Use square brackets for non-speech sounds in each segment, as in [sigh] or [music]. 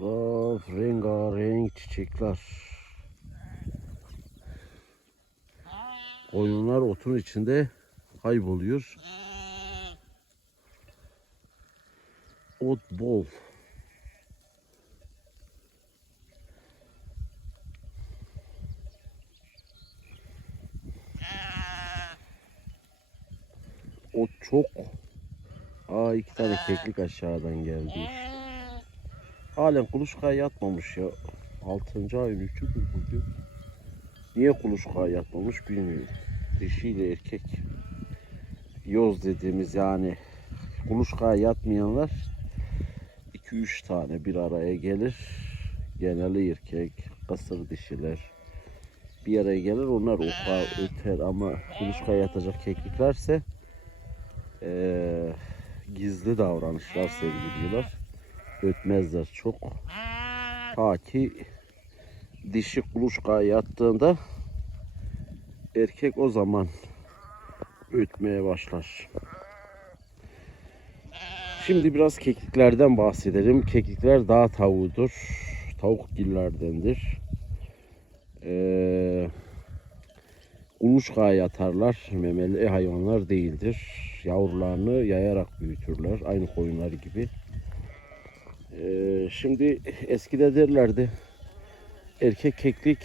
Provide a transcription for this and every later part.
Taraf rengarenk çiçekler. Koyunlar otun içinde kayboluyor. Ot bol. Ot çok. Aa iki tane keklik aşağıdan geldi. Halen kuluçkaya yatmamış ya. Altıncı ayın üçüdür bugün. Niye kuluçkaya yatmamış bilmiyorum. Dişiyle erkek. Yoz dediğimiz yani kuluçkaya yatmayanlar 2-3 tane bir araya gelir. Geneli erkek, kısır dişiler bir araya gelir. Onlar oka öter ama kuluçkaya yatacak kekliklerse eee, gizli davranışlar sergiliyorlar. Ötmezler çok. Ta ki dişi kuluçkaya yattığında erkek o zaman ötmeye başlar. Şimdi biraz kekliklerden bahsedelim. Keklikler dağ tavuğudur. Tavuk gillerdendir. Ee, kuluçkaya yatarlar. Memeli hayvanlar değildir. Yavrularını yayarak büyütürler. Aynı koyunlar gibi. Ee, şimdi eskide derlerdi erkek keklik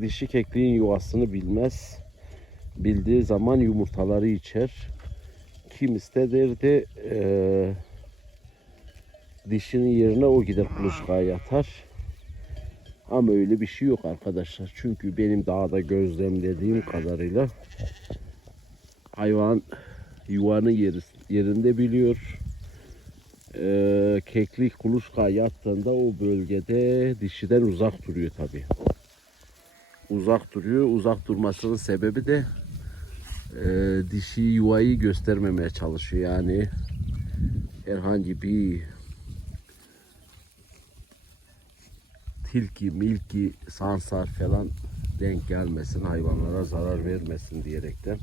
dişi kekliğin yuvasını bilmez. Bildiği zaman yumurtaları içer. Kimisi de derdi eee, dişinin yerine o gider kuluçkaya yatar. Ama öyle bir şey yok arkadaşlar. Çünkü benim dağda gözlemlediğim kadarıyla hayvan yuvanın yeri, yerinde biliyor. Ee, keklik kuluçka yattığında o bölgede dişiden uzak duruyor tabi. Uzak duruyor. Uzak durmasının sebebi de e, dişi yuvayı göstermemeye çalışıyor. Yani herhangi bir tilki, milki, sansar falan denk gelmesin, hayvanlara zarar vermesin diyerekten.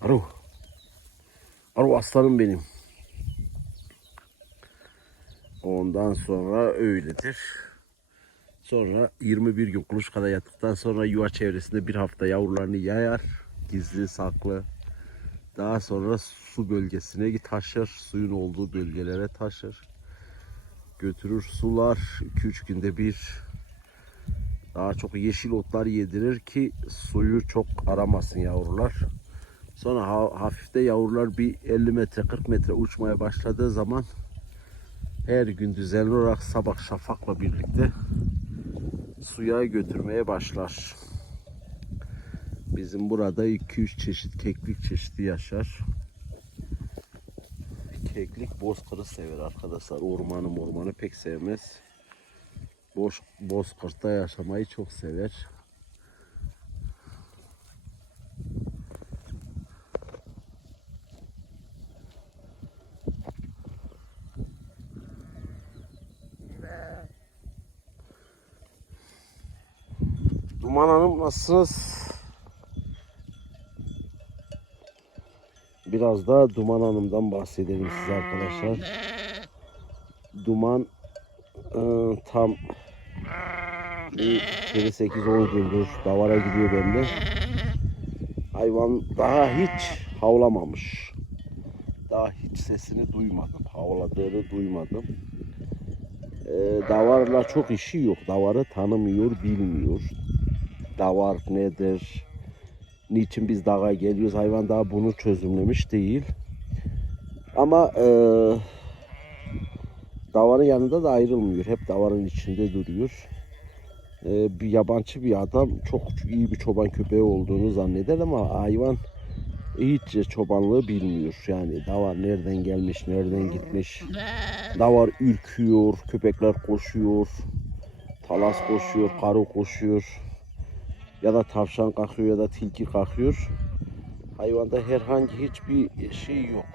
Aro. Aro aslanım benim. Ondan sonra öyledir. Sonra 21 gün kuluçkada yattıktan sonra yuva çevresinde bir hafta yavrularını yayar. Gizli saklı. Daha sonra su bölgesine taşır. Suyun olduğu bölgelere taşır. Götürür sular. 2-3 günde bir daha çok yeşil otlar yedirir ki suyu çok aramasın yavrular. Sonra ha- hafifte yavrular bir 50 metre 40 metre uçmaya başladığı zaman her gün düzenli olarak sabah şafakla birlikte suya götürmeye başlar. Bizim burada 2-3 çeşit keklik çeşidi yaşar. Keklik bozkırı sever arkadaşlar. Ormanı ormanı pek sevmez. Boş, bozkırta yaşamayı çok sever. Duman Hanım nasılsınız? Biraz da Duman Hanım'dan bahsedelim size arkadaşlar. Duman e, tam bir 8-10 gündür davara gidiyor bende. Hayvan daha hiç havlamamış. Daha hiç sesini duymadım. Havladığını duymadım. E, davarla çok işi yok. Davarı tanımıyor, bilmiyor. Davar nedir? Niçin biz dağa geliyoruz? Hayvan daha bunu çözümlemiş değil. Ama e, davarın yanında da ayrılmıyor. Hep davarın içinde duruyor. E, bir yabancı bir adam çok iyi bir çoban köpeği olduğunu zanneder ama hayvan hiç çobanlığı bilmiyor. Yani davar nereden gelmiş, nereden gitmiş. Davar ürküyor, köpekler koşuyor. Talas koşuyor, karı koşuyor. Ya da tavşan kalkıyor ya da tilki kalkıyor. Hayvanda herhangi hiçbir şey yok.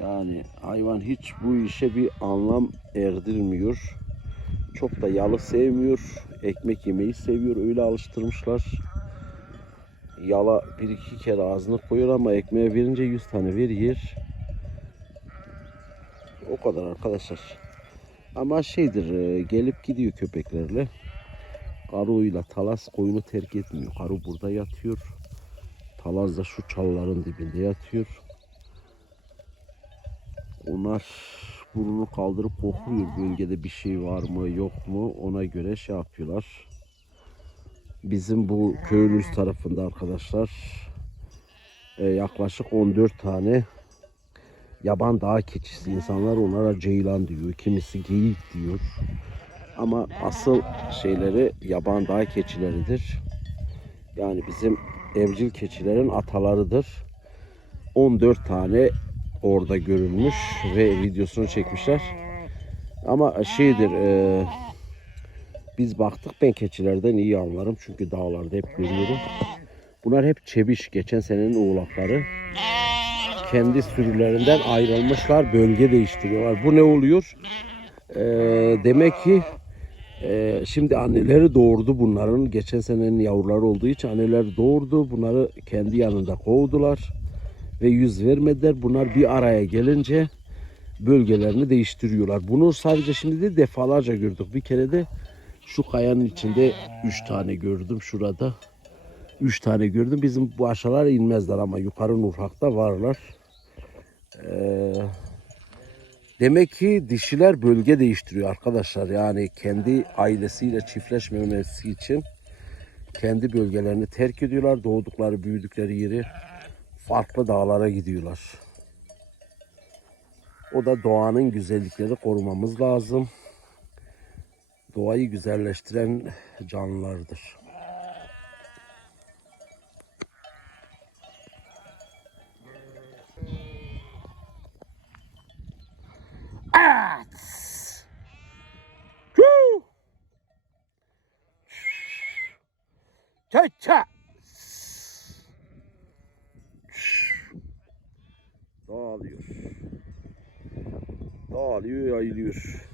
Yani hayvan hiç bu işe bir anlam erdirmiyor. Çok da yalı sevmiyor. Ekmek yemeyi seviyor. Öyle alıştırmışlar. Yala bir iki kere ağzını koyuyor ama ekmeğe verince yüz tane ver yer. O kadar arkadaşlar. Ama şeydir e, gelip gidiyor köpeklerle. Karu'yla Talas koyunu terk etmiyor. Karu burada yatıyor. Talas da şu çalların dibinde yatıyor. Onlar burnunu kaldırıp kokluyor. Bölgede bir şey var mı yok mu ona göre şey yapıyorlar. Bizim bu köyün üst tarafında arkadaşlar e, yaklaşık 14 tane yaban dağ keçisi. İnsanlar onlara ceylan diyor. Kimisi geyik diyor. Ama asıl şeyleri yaban dağ keçileridir. Yani bizim evcil keçilerin atalarıdır. 14 tane orada görülmüş ve videosunu çekmişler. Ama şeydir e, biz baktık ben keçilerden iyi anlarım çünkü dağlarda hep görüyorum. Bunlar hep çebiş geçen senenin oğlakları. Kendi sürülerinden ayrılmışlar bölge değiştiriyorlar. Bu ne oluyor? E, demek ki e, şimdi anneleri doğurdu bunların. Geçen senenin yavruları olduğu için anneler doğurdu. Bunları kendi yanında kovdular ve yüz vermediler. Bunlar bir araya gelince bölgelerini değiştiriyorlar. Bunu sadece şimdi de defalarca gördük. Bir kere de şu kayanın içinde üç tane gördüm şurada. Üç tane gördüm. Bizim bu aşağılara inmezler ama yukarı Nurhak'ta varlar. Ee, demek ki dişiler bölge değiştiriyor arkadaşlar. Yani kendi ailesiyle çiftleşmemesi için kendi bölgelerini terk ediyorlar. Doğdukları, büyüdükleri yeri farklı dağlara gidiyorlar. O da doğanın güzellikleri korumamız lazım. Doğayı güzelleştiren canlılardır. Dağılıyor, yayılıyor.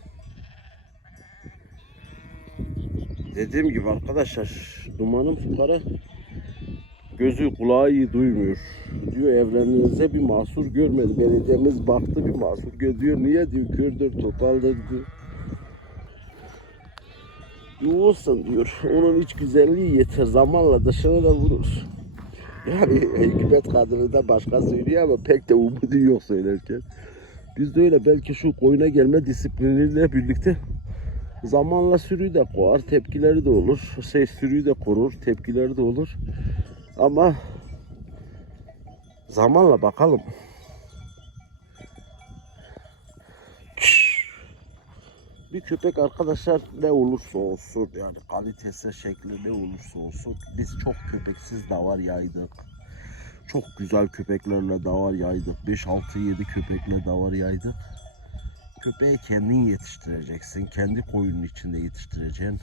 Dediğim gibi arkadaşlar dumanın fukara gözü kulağı iyi duymuyor. Diyor evlerinize bir mahsur görmedi. Belediyemiz baktı bir mahsur görüyor. Niye diyor kördür topaldır diyor. Olsun diyor. Onun iç güzelliği yeter. Zamanla dışına da vurur. Yani hikmet kadını da başka söylüyor ama pek de umudu yok söylerken. Biz de öyle belki şu koyuna gelme disipliniyle birlikte zamanla sürüyü de kovar, tepkileri de olur. Şey, sürüyü de korur, tepkileri de olur. Ama zamanla bakalım. Bir köpek arkadaşlar ne olursa olsun yani kalitesi şekli ne olursa olsun biz çok köpeksiz davar yaydık. Çok güzel köpeklerle davar yaydık. 5 6 7 köpekle davar yaydık. Köpeği kendin yetiştireceksin. Kendi koyunun içinde yetiştireceksin.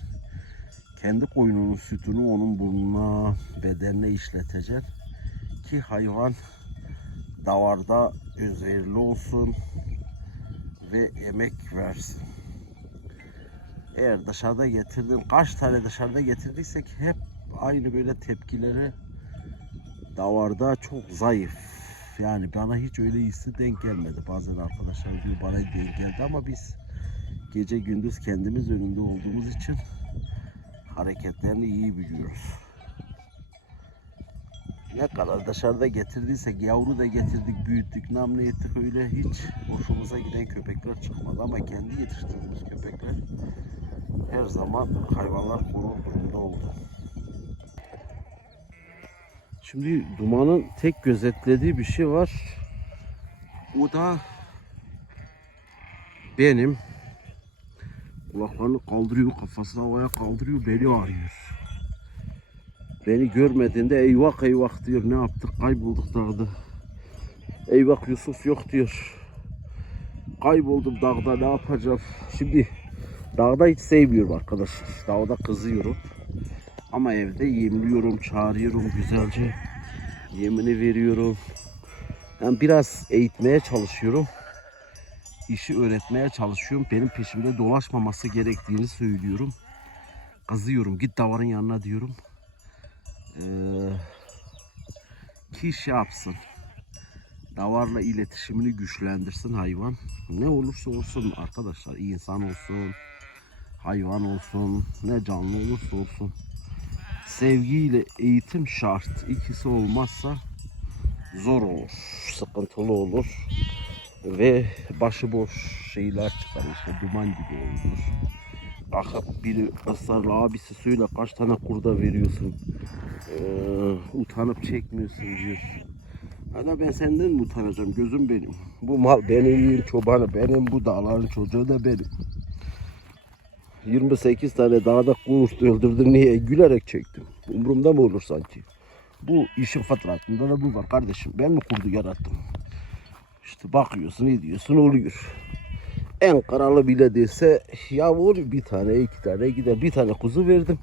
Kendi koyununun sütünü onun burnuna, bedenine işleteceksin. Ki hayvan davarda özverili olsun ve emek versin. Eğer dışarıda getirdin, kaç tane dışarıda getirdiysek hep aynı böyle tepkileri davarda çok zayıf. Yani bana hiç öyle hissi denk gelmedi. Bazen arkadaşlar diyor bana denk geldi ama biz gece gündüz kendimiz önünde olduğumuz için hareketlerini iyi biliyoruz. Ne kadar dışarıda getirdiysek yavru da getirdik, büyüttük, namle ettik öyle hiç hoşumuza giden köpekler çıkmadı ama kendi yetiştirdiğimiz köpekler her zaman hayvanlar korur durumda oldu. Şimdi dumanın tek gözetlediği bir şey var. O da benim kulaklarını kaldırıyor, kafasını havaya kaldırıyor, beni arıyor. Beni görmediğinde eyvah eyvah diyor. Ne yaptık? Kaybolduk dağda. Eyvah Yusuf yok diyor. Kayboldum dağda ne yapacağım? Şimdi dağda hiç sevmiyorum arkadaşlar. Dağda kızıyorum. Ama evde yemliyorum, çağırıyorum güzelce. Yemini veriyorum. Yani biraz eğitmeye çalışıyorum. İşi öğretmeye çalışıyorum. Benim peşimde dolaşmaması gerektiğini söylüyorum. Kazıyorum. Git davarın yanına diyorum. Ee, ki şey yapsın. davarla iletişimini güçlendirsin hayvan. Ne olursa olsun arkadaşlar insan olsun, hayvan olsun, ne canlı olursa olsun. Sevgiyle eğitim şart. İkisi olmazsa zor olur, sıkıntılı olur ve başıboş şeyler çıkar işte duman gibi olur. Akıp biri ısrarla abisi söyle kaç tane kurda veriyorsun. Ee, utanıp çekmiyorsun diyor. Hala ben senden mi utanacağım gözüm benim. Bu mal benim, çobanı benim, bu dağların çocuğu da benim. 28 tane dağda kurt öldürdüm niye? Gülerek çektim. Umurumda mı olur sanki? Bu işin fıtratında da bu var kardeşim. Ben mi kurdu yarattım? İşte bakıyorsun, ediyorsun, oluyor. En kralı bile dese ya olur bir tane, iki tane gider. Bir tane kuzu verdim.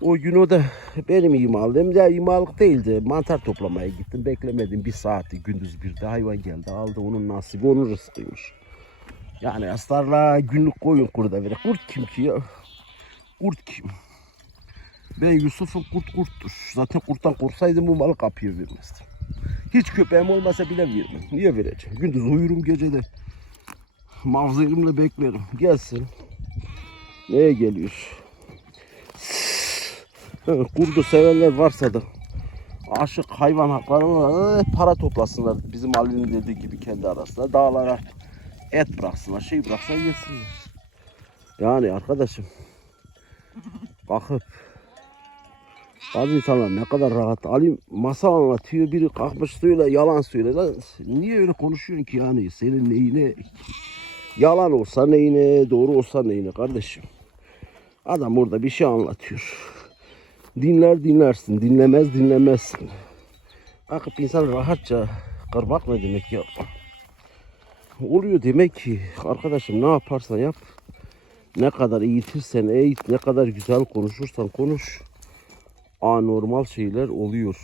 O gün o da benim imalım ya imalık değildi. Mantar toplamaya gittim. Beklemedim bir saati gündüz bir de hayvan geldi aldı. Onun nasibi onun rızkıymış. Yani aslarla günlük koyun kurda verir. Kurt kim ki ya? Kurt kim? Ben Yusuf'um kurt kurttur. Zaten kurttan korksaydım bu malı kapıya vermezdim. Hiç köpeğim olmasa bile vermem. Niye vereceğim? Gündüz uyurum gecede. Mavzelimle beklerim. Gelsin. Neye geliyor? Kurdu sevenler varsa da aşık hayvan hakları var. Para toplasınlar. Bizim Ali'nin dediği gibi kendi arasında. Dağlara et bıraksınlar. Şey bıraksınlar yesinler. Yani arkadaşım kalkıp bazı insanlar ne kadar rahat. Ali masal anlatıyor. Biri kalkmış söyle yalan söyle. Niye öyle konuşuyorsun ki yani? Senin neyine yalan olsa neyine, doğru olsa neyine kardeşim. Adam orada bir şey anlatıyor. Dinler dinlersin, dinlemez dinlemezsin. Kalkıp insan rahatça kırmak ne demek ya? Oluyor demek ki arkadaşım ne yaparsan yap. Ne kadar eğitirsen eğit, ne kadar güzel konuşursan konuş. Anormal şeyler oluyor.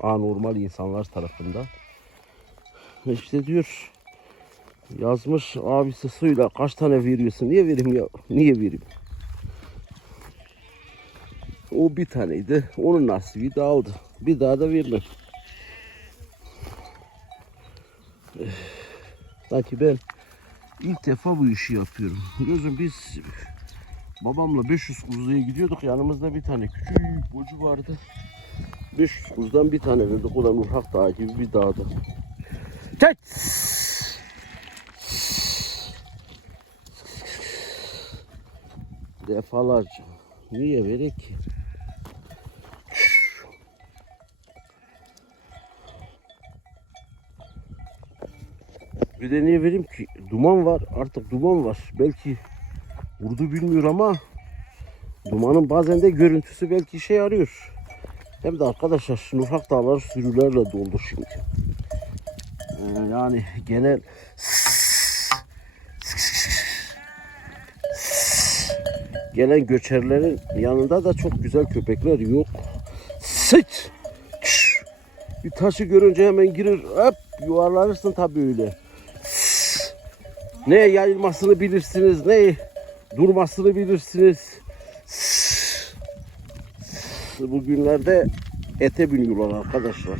Anormal insanlar tarafında. İşte diyor yazmış abisi suyla kaç tane veriyorsun? Niye vereyim ya? Niye vereyim? O bir taneydi. Onun nasibi de aldı. Bir daha da vermem. Sanki ben ilk defa bu işi yapıyorum. Gözüm biz babamla 500 kuzuya gidiyorduk. Yanımızda bir tane küçük bocu vardı. 500 kuzudan bir tane verdik. O da Nurhak Dağı gibi bir dağda. Çek! Defalarca. Niye verek ki? Bir de vereyim ki? Duman var. Artık duman var. Belki vurdu bilmiyor ama dumanın bazen de görüntüsü belki işe yarıyor. Hem de arkadaşlar Nurhak Dağları sürülerle doldu şimdi. Ee, yani genel gelen göçerlerin yanında da çok güzel köpekler yok. Sıç! Bir taşı görünce hemen girir, hop yuvarlanırsın tabii öyle. Ne yayılmasını bilirsiniz, ne durmasını bilirsiniz. Bugünlerde ete biniyorlar arkadaşlar.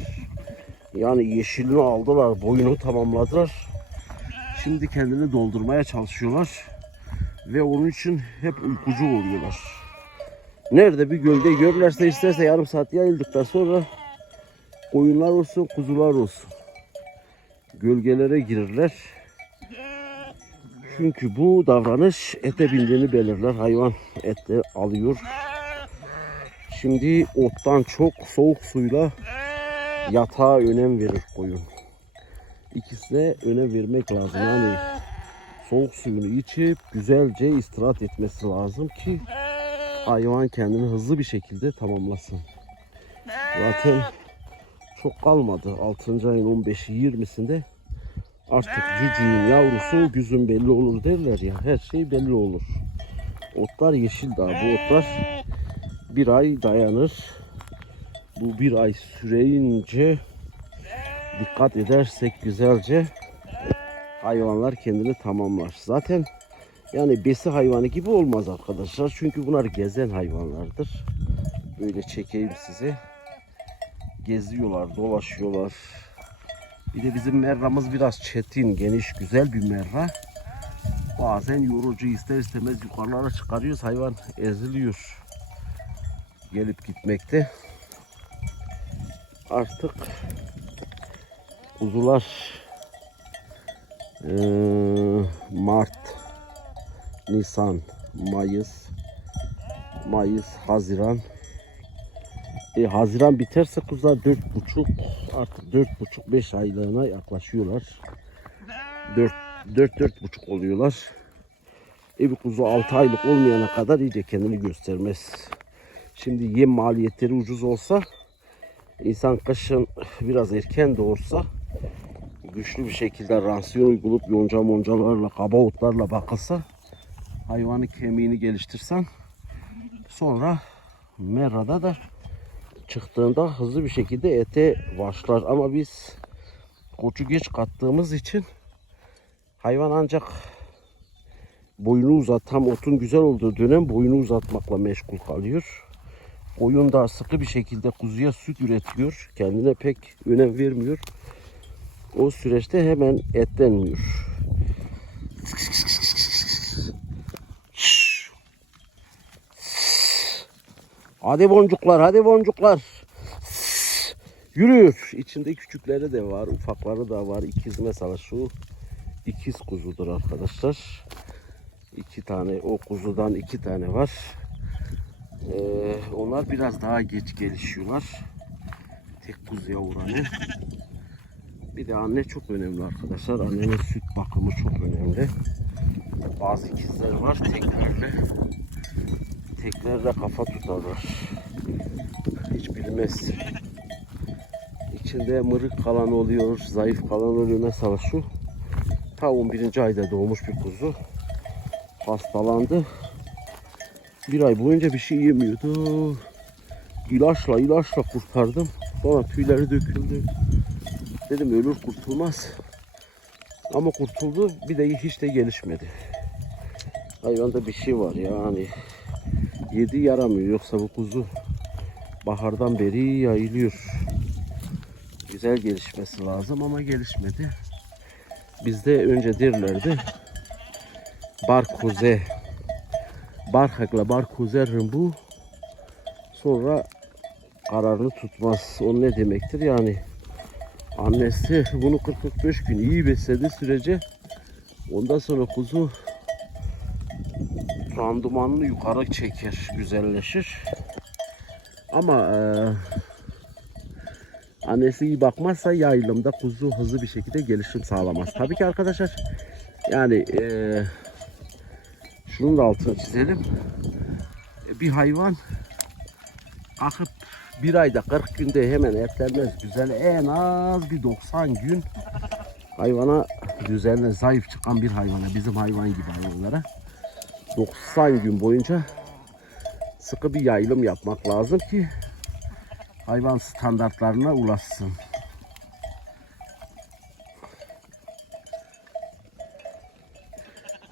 Yani yeşilini aldılar, boyunu tamamladılar. Şimdi kendini doldurmaya çalışıyorlar. Ve onun için hep uykucu oluyorlar. Nerede bir gölge görürlerse isterse yarım saat yayıldıktan sonra koyunlar olsun, kuzular olsun. Gölgelere girirler. Çünkü bu davranış ete bindiğini belirler. Hayvan eti alıyor. Şimdi ottan çok soğuk suyla yatağa önem verir koyun. İkisine önem vermek lazım. Yani soğuk suyunu içip güzelce istirahat etmesi lazım ki hayvan kendini hızlı bir şekilde tamamlasın. Zaten çok kalmadı. 6. ayın 15'i 20'sinde artık cücüğün yavrusu güzün belli olur derler ya. Her şey belli olur. Otlar yeşil daha. Bu otlar bir ay dayanır. Bu bir ay süreyince dikkat edersek güzelce hayvanlar kendini tamamlar. Zaten yani besi hayvanı gibi olmaz arkadaşlar. Çünkü bunlar gezen hayvanlardır. Böyle çekeyim size. Geziyorlar, dolaşıyorlar. Bir de bizim merramız biraz çetin, geniş, güzel bir merra. Bazen yorucu ister istemez yukarılara çıkarıyoruz. Hayvan eziliyor. Gelip gitmekte. Artık kuzular Mart, Nisan, Mayıs, Mayıs, Haziran. E, Haziran biterse kuzular dört buçuk artık dört buçuk beş aylığına yaklaşıyorlar. Dört dört dört buçuk oluyorlar. E kuzu altı aylık olmayana kadar iyice kendini göstermez. Şimdi yem maliyetleri ucuz olsa insan kışın biraz erken doğursa güçlü bir şekilde ransiyon uygulup yonca moncalarla kaba otlarla bakılsa hayvanı kemiğini geliştirsen sonra merada da çıktığında hızlı bir şekilde ete başlar ama biz koçu geç kattığımız için hayvan ancak boyunu uzat tam otun güzel olduğu dönem boyunu uzatmakla meşgul kalıyor. Koyun da sıkı bir şekilde kuzuya süt üretiyor. Kendine pek önem vermiyor. O süreçte hemen etlenmiyor. Hadi boncuklar, hadi boncuklar. Yürüyor. İçinde küçükleri de var, ufakları da var. İkiz mesela şu ikiz kuzudur arkadaşlar. İki tane o kuzudan iki tane var. Ee, onlar biraz daha geç gelişiyorlar. Tek kuzuya oranı. Bir de anne çok önemli arkadaşlar. Annenin süt bakımı çok önemli. Bazı ikizler var teklerle. Teklerle kafa tutarlar. Hiç bilmez. İçinde mırık kalan oluyor, zayıf kalan oluyor. Mesela şu ta 11. ayda doğmuş bir kuzu. Hastalandı. Bir ay boyunca bir şey yemiyordu. İlaçla ilaçla kurtardım. Sonra tüyleri döküldü. Dedim ölür kurtulmaz. Ama kurtuldu. Bir de hiç de gelişmedi. Hayvanda bir şey var yani. Yedi yaramıyor. Yoksa bu kuzu bahardan beri yayılıyor. Güzel gelişmesi lazım ama gelişmedi. Bizde önce derlerdi. Barkoze. Barhakla barkoze bu. Sonra kararını tutmaz. O ne demektir yani? Annesi bunu 40-45 gün iyi beslediği sürece ondan sonra kuzu randımanını yukarı çeker, güzelleşir. Ama eee annesi iyi bakmazsa yayılımda kuzu hızlı bir şekilde gelişim sağlamaz. Tabii ki arkadaşlar yani eee şunun da altını çizelim. E, Bir hayvan akıp bir ayda 40 günde hemen etlenmez güzel. En az bir 90 gün hayvana düzenle zayıf çıkan bir hayvana bizim hayvan gibi hayvanlara 90 gün boyunca sıkı bir yayılım yapmak lazım ki hayvan standartlarına ulaşsın.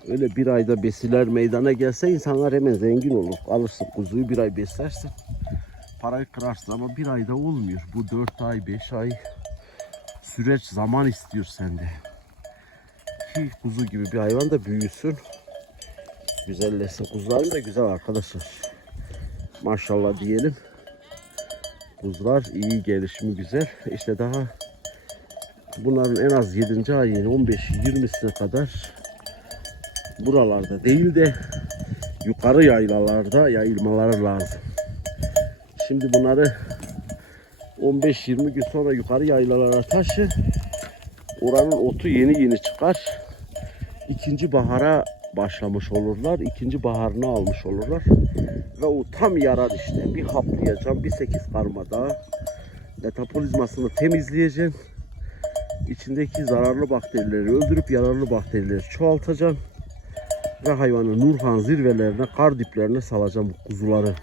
Öyle bir ayda besiler meydana gelse insanlar hemen zengin olur. Alırsın kuzuyu bir ay beslersin. Parayı kırarsın ama bir ayda olmuyor. Bu dört ay, beş ay süreç zaman istiyor sende. Ki kuzu gibi bir hayvan da büyüsün. Güzelleşsin. Kuzuların da güzel arkadaşlar. Maşallah diyelim. Kuzular iyi gelişimi güzel. İşte daha bunların en az 7. ayın 15-20'sine kadar buralarda değil de yukarı yaylalarda yayılmaları lazım. Şimdi bunları 15-20 gün sonra yukarı yaylalara taşı. Oranın otu yeni yeni çıkar. İkinci bahara başlamış olurlar. İkinci baharını almış olurlar. Ve o tam yarar işte. Bir haplayacağım. Bir sekiz karma daha. Metabolizmasını temizleyeceğim. İçindeki zararlı bakterileri öldürüp yararlı bakterileri çoğaltacağım. Ve hayvanın Nurhan zirvelerine, kar diplerine salacağım bu kuzuları.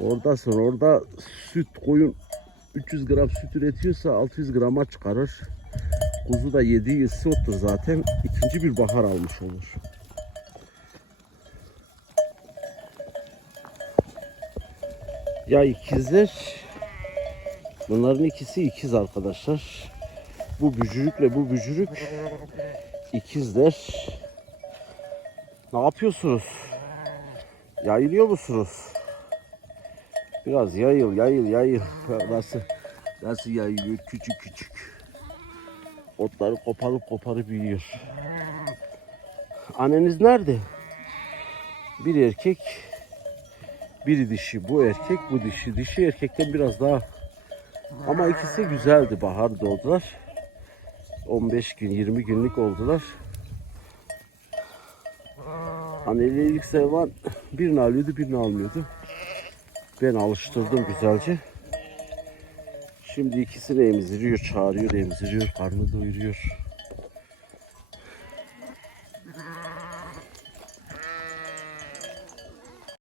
Ondan sonra orada süt koyun 300 gram süt üretiyorsa 600 grama çıkarır. Kuzu da yediği ısottur zaten. ikinci bir bahar almış olur. Ya ikizler bunların ikisi ikiz arkadaşlar. Bu bücürükle bu bücürük ikizler. Ne yapıyorsunuz? Yayılıyor musunuz? Biraz yayıl, yayıl, yayıl. [laughs] Nasıl, nasıl yayılıyor küçük küçük. Otları koparıp koparıp yiyor. Anneniz nerede? Bir erkek, biri dişi. Bu erkek, bu dişi. Dişi erkekten biraz daha ama ikisi güzeldi. Bahar doğdular. 15 gün, 20 günlük oldular. Anneliği ilk seven birini alıyordu, birini almıyordu. Ben alıştırdım güzelce. Şimdi ikisini emziriyor, çağırıyor, emziriyor, karnını doyuruyor.